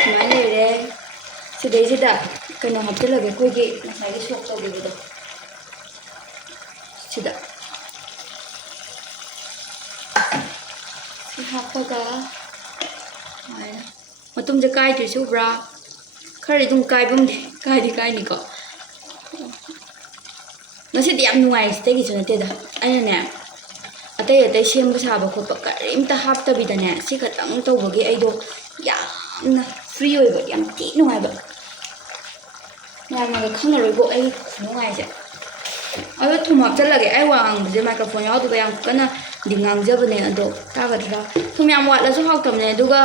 ꯁꯨꯃꯥꯏꯅ ꯂꯩꯔꯦ ꯁꯤꯗꯩꯁꯤꯗ ꯀꯩꯅꯣ ꯍꯥꯞꯆꯤꯜꯂꯒꯦ ꯑꯩꯈꯣꯏꯒꯤ ꯉꯁꯥꯏꯒꯤ ꯁꯣꯛ ꯇꯧꯈꯤꯕꯗꯣ ꯁꯤꯗ ꯁꯤ ꯍꯥꯞꯄꯒ ꯁꯨꯃꯥꯏꯅ ꯃꯇꯨꯝꯁꯦ ꯀꯥꯏꯗ꯭ꯔꯤꯁꯤ ꯎꯕ꯭ꯔꯥ ꯈꯔꯗꯤ ꯑꯗꯨꯝ ꯀꯥꯏꯅꯤꯀꯣ ꯉꯁꯤꯗꯤ ꯌꯥꯝ ꯅꯨꯡꯉꯥꯏ ꯁꯤꯗꯒꯤꯁꯨ ꯅꯠꯇꯦꯗ ꯑꯩꯅꯅꯦ ꯑꯇꯩ ꯁꯦꯝꯕ ꯁꯥꯕ ꯈꯣꯠꯄ ꯀꯔꯤꯝꯇ ꯍꯥꯞꯇꯕꯤꯗꯅꯦ ꯁꯤ ꯈꯛꯇꯪ ꯇꯧꯕꯒꯤ ꯑꯩꯗꯣ ꯌꯥꯝꯅ ꯐ꯭ꯔꯤ ꯑꯣꯏꯕ ꯌꯥꯝ ꯊꯤ ꯅꯨꯡꯉꯥꯏꯕ ꯃꯌꯥꯝꯅꯒ ꯈꯪꯉꯔꯣꯏꯕꯣ ꯑꯩ ꯅꯨꯡꯉꯥꯏꯁꯦ ꯑꯗꯣ ꯊꯨꯝ ꯍꯥꯞꯆꯤꯜꯂꯒꯦ ꯑꯩ ꯋꯥ ꯉꯥꯡꯕꯁꯦ ꯃꯥꯏꯀ꯭ꯔꯣꯐꯣꯟ ꯌꯥꯎꯗꯕ ꯌꯥꯝ ꯀꯟꯅꯗꯤ ꯉꯥꯡꯖꯕꯅꯦ ꯑꯗꯣ ꯇꯥꯒꯗ꯭ꯔꯥ ꯊꯨꯝꯌꯥꯝ ꯋꯥꯠꯂꯁꯨ ꯍꯥꯎꯇꯕꯅꯦ ꯑꯗꯨꯒ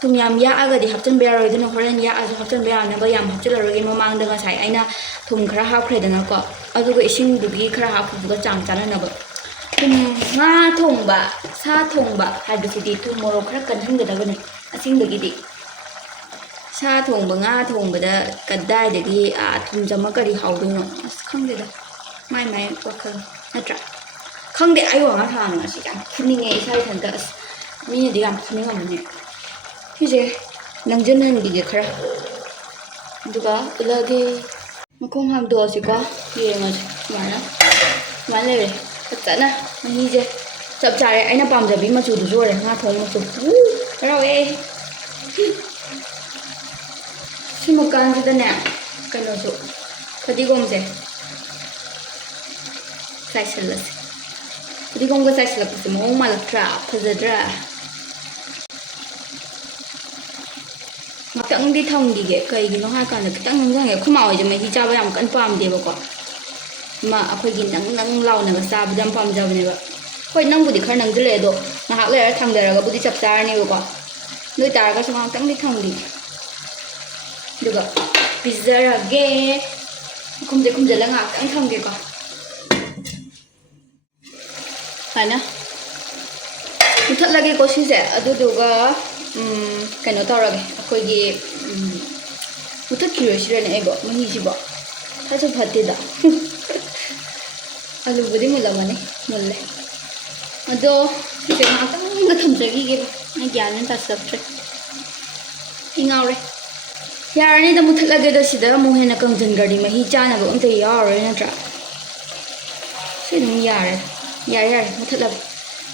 ꯊꯨꯝ ꯌꯥꯝ ꯌꯥꯛꯑꯒꯗꯤ ꯍꯥꯞꯆꯤꯟꯕ ꯌꯥꯔꯣꯏ ꯑꯗꯨꯅ ꯍꯣꯔꯦꯟ ꯌꯥꯛꯑꯁꯨ ꯍꯥꯞꯆꯤꯟꯕ ꯌꯥꯅꯕ ꯌꯥꯝ ꯍꯥꯞꯆꯤꯜꯂꯔꯣꯏꯒꯦ ꯃꯃꯥꯡꯗ ꯉꯁꯥꯏ ꯑꯩꯅ ꯊꯨꯝ ꯈꯔ ꯍꯥꯞꯈ꯭ꯔꯦꯗꯅꯀꯣ ꯑꯗꯨꯒ ꯏꯁꯤꯡꯗꯨꯒꯤ ꯈꯔ ꯍꯥꯞꯄꯗꯨꯒ ꯆꯥꯡ ꯆꯥꯟꯅꯅꯕ ꯉꯥ ꯊꯣꯡꯕ ꯁꯥ ꯊꯣꯡꯕ ꯍꯥꯏꯕꯁꯤꯗꯤ ꯊꯨꯝ ꯃꯣꯔꯣꯛꯈꯔ ꯀꯟꯍꯟꯒꯗꯕꯅꯤ ꯑꯁꯦꯡꯕꯒꯤꯗꯤ ꯁꯥ ꯊꯣꯡꯕ ꯉꯥ ꯊꯣꯡꯕꯗ ꯀꯗꯥꯏꯗꯒꯤ ꯊꯨꯝ ꯆꯝꯃ ꯀꯔꯤ ꯍꯥꯎꯗꯣꯏꯅꯣ ꯑꯁ ꯈꯪꯗꯦꯗ ꯃꯥꯏ ꯋꯥꯈꯜ ꯅꯠꯇ꯭ꯔꯥ ꯈꯪꯗꯦ ꯑꯩ ꯋꯥꯉꯥ ꯊꯥꯡꯅ ꯑꯁꯤ ꯌꯥꯝ ꯐꯨꯅꯤꯡꯉꯦ ꯏꯁꯥ ꯏꯊꯟꯇ ꯑꯁ ꯃꯤꯅꯗꯤ ꯌꯥꯝ ꯐꯨꯅꯤꯡꯉꯝꯃꯅꯤ ꯁꯤꯁꯦ ꯅꯪꯁꯤꯟꯍꯟꯈꯤꯒꯦ ꯈꯔ ꯑꯗꯨꯒ ꯎꯠꯂꯒꯦ ꯃꯈꯣꯡ ꯍꯥꯡꯗꯣꯛꯑꯁꯤꯀꯣ ꯌꯦꯡꯉꯁꯤ ꯁꯨꯃꯥꯏꯅ ꯂꯩꯔꯦ ꯐꯖꯅ ꯃꯍꯤꯁꯦ ꯆꯞ ꯆꯥꯔꯦ ꯑꯩꯅ ꯄꯥꯝꯖꯕꯤ ꯃꯆꯨꯗꯨꯁꯨ ꯑꯣꯏꯔꯦ ꯉꯥ ꯊꯣꯡ ꯃꯆꯨ ꯍꯔꯥꯎꯋꯦ ꯁꯤꯃꯀꯥꯟꯁꯤꯗꯅꯦ ꯀꯩꯅꯣꯁꯨ ꯐꯗꯤꯒꯣꯝꯁꯦ ꯆꯥꯏꯁꯤꯜꯂꯁꯤ ꯐꯗꯤꯒꯣꯝꯒ ꯆꯥꯏꯁꯤꯜꯂꯛꯄꯁꯦ ꯃꯑꯣꯡ ꯃꯥꯜꯂꯛꯇ꯭ꯔꯥ ꯐꯖꯗ꯭ꯔꯥ ꯉꯥꯛꯇꯪꯗꯤ ꯊꯝꯈꯤꯒꯦ ꯀꯩꯒꯤꯅꯣ ꯍꯥꯏꯔꯀꯥꯟꯗ ꯈꯤꯇꯪ ꯅꯤꯡꯁꯤꯡꯉꯦ ꯑꯩꯈꯣꯏ ꯃꯥ ꯍꯣꯏꯁꯦ ꯃꯍꯤ ꯆꯥꯕ ꯌꯥꯝ ꯀꯟꯅ ꯄꯥꯝꯗꯦꯕꯀꯣ ꯑꯃ ꯑꯩꯈꯣꯏꯒꯤ ꯅꯪ ꯂꯥꯎꯅꯒ ꯆꯥꯕꯗ ꯌꯥꯝ ꯄꯥꯝꯖꯕꯅꯦꯕ ꯍꯣꯏ ꯅꯪꯕꯨꯗꯤ ꯈꯔ ꯅꯪꯁꯤꯜꯂꯛꯑꯦ ꯑꯗꯣ ꯉꯥꯏꯍꯥꯛ ꯂꯩꯔ ꯊꯥꯡꯊꯔꯒꯕꯨꯗꯤ ꯆꯞ ꯆꯥꯔꯅꯦꯕꯀꯣ ꯑꯗꯨ ꯑꯣꯏꯇꯥꯔꯒꯁꯨ ꯉꯥꯏꯍꯥꯛꯇꯪꯗꯤ ꯊꯝꯈꯤꯒꯦ ꯑꯗꯨꯒ ꯄꯤꯖꯔꯒꯦ ꯈꯨꯝꯖꯦ ꯈꯨꯝꯖꯤꯜꯂꯒ ꯉꯥꯏꯍꯥꯛꯇꯪ ꯊꯝꯒꯦꯀꯣ ꯁꯨꯃꯥꯏꯅ ꯃꯨꯊꯠꯂꯒꯦꯀꯣ ꯁꯤꯁꯦ ꯑꯗꯨꯗꯨꯒ ꯀꯩꯅꯣ ꯇꯧꯔꯒꯦ ꯑꯩꯈꯣꯏꯒꯤ ꯃꯨꯊꯠꯈꯤꯔꯣꯏꯁꯤꯔꯅꯦ ꯑꯩꯕꯣ ꯃꯍꯤꯁꯤꯕꯣ ꯐꯁꯨ ꯐꯠꯇꯦꯗ ꯑꯂꯨꯕꯨꯗꯤ ꯃꯨꯜꯂꯝꯃꯅꯤ ꯃꯨꯜꯂꯦ ꯑꯗꯣ ꯁꯤꯁꯦ ꯉꯥꯏꯍꯥꯛꯇꯪꯒ ꯊꯝꯖꯈꯤꯒꯦꯕ ꯑꯩ ꯒ꯭ꯌꯥꯟ ꯇꯥꯁꯤꯜꯂꯛꯇ꯭ꯔꯦ ꯉꯥꯎꯔꯦ ꯌꯥꯔꯅꯤꯗ ꯃꯨꯊꯠꯂꯒꯦꯗ ꯁꯤꯗ ꯑꯃꯨꯛ ꯍꯦꯟꯅ ꯀꯪꯁꯤꯟꯈ꯭ꯔꯗꯤ ꯃꯍꯤ ꯆꯥꯅꯕ ꯑꯝꯇ ꯌꯥꯎꯔꯔꯣꯏ ꯅꯠꯇ꯭ꯔꯥ ꯁꯤ ꯑꯗꯨꯝ ꯌꯥꯔꯦ ꯃꯨꯊꯠꯂꯒꯦ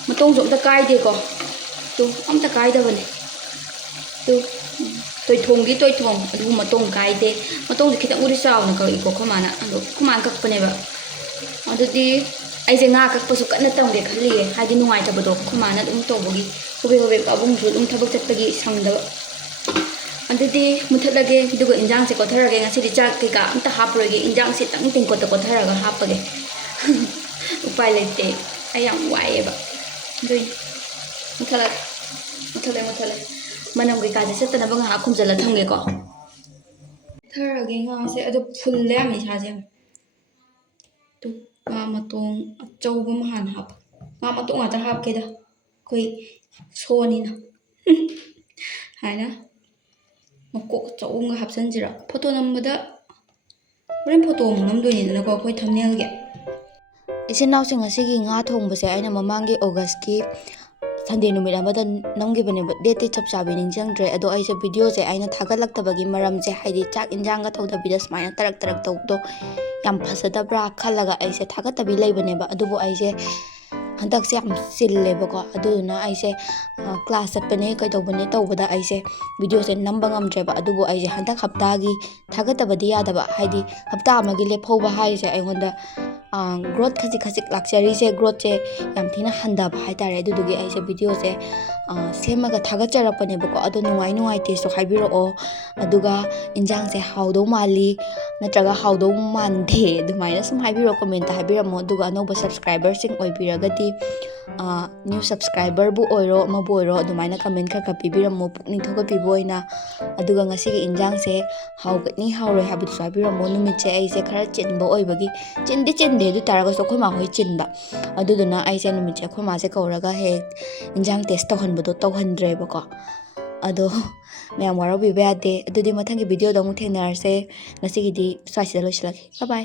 ꯃꯇꯣꯡꯁꯨ ꯑꯝꯇ ꯀꯥꯏꯗꯦꯀꯣ ꯇꯨ ꯑꯝꯇ ꯀꯥꯏꯗꯕꯅꯦ ꯇꯨ ꯇꯣꯏꯊꯣꯡꯒꯤ ꯇꯣꯏꯊꯣꯡ ꯑꯗꯨꯕꯨ ꯃꯇꯣꯡ ꯀꯥꯏꯗꯦ ꯃꯇꯣꯡꯁꯦ ꯈꯤꯇꯪꯕꯨꯗꯤ ꯆꯥꯎꯅ ꯀꯛꯏꯀꯣ ꯑꯩꯈꯣꯏ ꯃꯥꯅ ꯑꯗꯣ ꯑꯩꯈꯣꯏ ꯃꯥꯅ ꯀꯛꯄꯅꯦꯕ ꯑꯗꯨꯗꯤ ꯑꯩꯁꯦ ꯉꯥ ꯀꯛꯄꯁꯨ ꯀꯟꯅ ꯇꯝꯒꯦ ꯈꯜꯂꯤꯌꯦ ꯍꯥꯏꯗꯤ ꯅꯨꯡꯉꯥꯏꯇꯕꯗꯣ ꯑꯩꯈꯣꯏ ꯃꯥꯅ ꯑꯗꯨꯝ ꯇꯧꯕꯒꯤ ꯍꯣꯕꯦ ꯄꯥꯕꯨꯡꯁꯨ ꯑꯗꯨꯝ ꯊꯕꯛ ꯆꯠꯄꯒꯤ ꯁꯪꯗꯕ ꯑꯗꯨꯗꯤ ꯃꯨꯊꯠꯂꯒꯦ ꯑꯗꯨꯒ ꯏꯟꯖꯥꯡꯁꯦ ꯀꯣꯊꯔꯒꯦ ꯉꯁꯤꯗꯤ ꯆꯥꯛ ꯀꯩꯀꯥ ꯑꯝꯇ ꯍꯥꯞꯄꯔꯣꯏꯒꯦ ꯏꯟꯖꯥꯡꯁꯦ ꯈꯤꯇꯪ ꯇꯦꯡꯀꯣꯠꯇ ꯀꯣꯊꯔꯒ ꯍꯥꯞꯄꯒꯦ ꯎꯄꯥꯏ ꯂꯩꯇꯦ ꯑꯩ ꯌꯥꯝ ꯋꯥꯏꯑꯦꯕ ꯑꯗꯨꯏ ꯃꯨꯊꯠꯂꯦ ꯃꯅꯝ ꯀꯩꯀꯥꯁꯦ ꯆꯠꯇꯅꯕ ꯉꯥꯏꯍꯥꯛ ꯈꯨꯝꯖꯤꯜꯂ ꯊꯝꯒꯦꯀꯣ ꯊꯔꯒꯦ ꯉꯥꯁꯦ ꯑꯗꯣ ꯐꯨꯜꯂꯦ ꯌꯥꯝ ꯏꯁꯥꯁꯦ ꯇꯨ ꯉꯥ ꯃꯇꯣꯡ ꯑꯆꯧꯕ ꯑꯃ ꯍꯥꯟꯅ ꯍꯥꯞꯄ ꯉꯥ ꯃꯇꯣꯡ ꯉꯥꯛꯇ ꯍꯥꯞꯀꯦꯗ ꯑꯩꯈꯣꯏ ꯁꯣꯅꯤꯅ ꯍꯥꯏꯅ ꯃꯀꯣꯛ ꯑꯆꯧꯕ ꯑꯃꯒ ꯍꯥꯞꯆꯤꯟꯁꯤꯔꯣ ꯐꯣꯇꯣ ꯅꯝꯕꯗ ꯍꯣꯔꯦꯟ ꯐꯣꯇꯣ ꯑꯃꯨꯛ ꯅꯝꯗꯣꯏꯅꯤꯗꯅꯀꯣ ꯑꯩꯈꯣꯏ ꯊꯝꯅꯦꯜꯒꯤ ꯏꯆꯤꯟ ꯏꯅꯥꯎꯁꯤꯡ ꯑꯁꯤꯒꯤ ꯉꯥ ꯊꯣꯡꯕꯁꯦ ꯑꯩꯅ ꯃꯃꯥꯡꯒꯤ ꯑꯣꯒꯁꯀꯤ ꯁꯟꯗꯦ ꯅꯨꯃꯤꯠ ꯑꯃꯗ ꯅꯝꯈꯤꯕꯅꯦꯕ ꯗꯦꯠꯇꯤ ꯆꯞ ꯆꯥꯕꯤ ꯅꯤꯡꯁꯤꯡꯗ꯭ꯔꯦ ꯑꯗꯣ ꯑꯩꯁꯦ ꯚꯤꯗꯤꯑꯣꯁꯦ ꯑꯩꯅ ꯊꯥꯒꯠꯂꯛꯇꯕꯒꯤ ꯃꯔꯝꯁꯦ ꯍꯥꯏꯗꯤ ꯆꯥꯛ ꯏꯟꯖꯥꯡꯒ ꯇꯧꯗꯕꯤꯗ ꯁꯨꯃꯥꯏꯅ ꯇꯔꯛ ꯇꯧꯕꯗꯣ ꯌꯥꯝ ꯐꯖꯗꯕ꯭ꯔꯥ ꯈꯜꯂꯒ ꯑꯩꯁꯦ ꯊꯥꯒꯠꯇꯕꯤ ꯂꯩꯕꯅꯦꯕ ꯑꯗꯨꯕꯨ ꯑꯩꯁꯦ ꯍꯟꯗꯛꯁꯦ ꯌꯥꯝ ꯆꯤꯜꯂꯦꯕꯀꯣ ꯑꯗꯨꯗꯨꯅ ꯑꯩꯁꯦ ꯀ꯭ꯂꯥꯁ ꯆꯠꯄꯅꯦ ꯀꯩꯗꯧꯕꯅꯦ ꯇꯧꯕꯗ ꯑꯩꯁꯦ ꯚꯤꯗꯤꯑꯣꯁꯦ ꯅꯝꯕ ꯉꯝꯗ꯭ꯔꯦꯕ ꯑꯗꯨꯕꯨ ꯑꯩꯁꯦ ꯍꯟꯗꯛ ꯍꯞꯇꯥꯒꯤ ꯊꯥꯒꯠꯇꯕꯗꯤ ꯌꯥꯗꯕ ꯍꯥꯏꯗꯤ ꯍꯞꯇꯥ ꯑꯃꯒꯤ ꯂꯦꯞꯍꯧꯕ ꯍꯥꯏꯁꯦ ꯑꯩꯉꯣꯟꯗ ꯒ꯭ꯔꯣꯠ ꯈꯖꯤꯛ ꯂꯥꯛꯆꯔꯤꯁꯦ ꯒ꯭ꯔꯣꯠꯁꯦ ꯌꯥꯝ ꯊꯤꯅ ꯍꯟꯊꯕ ꯍꯥꯏꯇꯥꯔꯦ ꯑꯗꯨꯗꯨꯒꯤ ꯑꯩꯁꯦ ꯚꯤꯗꯤꯑꯣꯁꯦ ꯁꯦꯝꯃꯒ ꯊꯥꯒꯠꯆꯔꯛꯄꯅꯦꯕꯀோ ꯑꯗꯣ ꯅꯨꯡꯉꯥꯏꯇꯦꯁꯨ ꯍꯥꯏꯕꯤꯔꯛꯑꯣ ꯑꯗꯨꯒ ꯏꯟꯖꯥꯡꯁꯦ ꯍꯥꯎꯗꯧ ꯃꯥꯜꯂꯤ ꯅꯠꯇ꯭ꯔꯒ ꯍꯥꯎꯗꯧ ꯃꯥꯟꯗꯦ ꯑꯗꯨꯃꯥꯏꯅ ꯁꯨꯝ ꯍꯥꯏꯕꯤꯔꯛꯑꯣ ꯀꯃꯦꯟꯇ ꯍꯥꯏꯕꯤꯔꯝꯃꯣ ꯑꯗꯨꯒ ꯑꯅꯧꯕ ꯁꯕꯁꯀ꯭ꯔꯥꯏꯕꯔꯁꯤꯡ ꯑꯣꯏꯕꯤꯔꯒꯗꯤ ꯅ꯭ꯌꯨ ꯁꯕꯁꯀ꯭ꯔꯥꯏꯕꯔꯕꯨ ꯑꯣꯏꯔോ ꯑꯃꯕꯨ ꯑꯣꯏꯔꯣ ꯑꯗꯨꯃꯥꯏꯅ ꯀꯃꯦꯟ ꯈꯔ ꯄꯤꯕꯤꯔꯝꯃꯣ ꯄꯨꯛꯅꯤꯡ ꯊꯧꯒꯠꯄꯤꯕ ꯑꯣꯏꯅ ꯑꯗꯨꯒ ꯉꯁꯤꯒꯤ ꯏꯟꯖꯥꯡꯁꯦ ꯍꯥꯎꯒꯅꯤ ꯍꯥꯎꯔꯣꯏ ꯍꯥꯏꯕꯗꯨꯁꯨ ꯍꯥꯏꯕꯤꯔꯝꯃꯣ ꯅꯨꯃꯤꯠꯁꯦ ꯑꯩꯁꯦ ꯈꯔ ꯆꯤꯟꯕ ꯑꯣꯏꯕꯒꯤ ꯆꯤꯟꯗꯦ ꯑꯗꯨ ꯇꯥꯔꯒꯁꯨ ꯑꯩꯈꯣꯏ ꯃꯥꯍꯣꯏ ꯆꯤꯟꯕ ꯑꯗꯨꯗꯨꯅ ꯑꯩꯁꯦ ꯅꯨꯃꯤꯠꯁꯦ ꯑꯩꯈꯣꯏ ꯃꯥꯁꯦ ꯀꯧꯔꯒ ꯍꯦꯛ ꯏꯟꯖꯥꯡ ꯇꯦꯁ ꯇꯧꯍꯟꯕꯗꯣ ꯇꯧꯍꯟꯗ꯭ꯔꯦꯕꯀꯣ ꯑꯗꯣ ꯃꯌꯥꯝ ꯋꯥꯔꯧꯕꯤꯕ ꯌꯥꯗꯦ ꯑꯗꯨꯗꯤ ꯃꯊꯪꯒꯤ ꯚꯤꯗꯤꯑꯣꯗ ꯑꯃꯨꯛ ꯊꯦꯡꯅꯔꯁꯦ ꯉꯁꯤꯒꯤꯗꯤ ꯁ꯭ꯋꯥꯏꯁꯤꯗ ꯂꯣꯏꯁꯤꯜꯂꯒꯦ ꯕꯥꯏ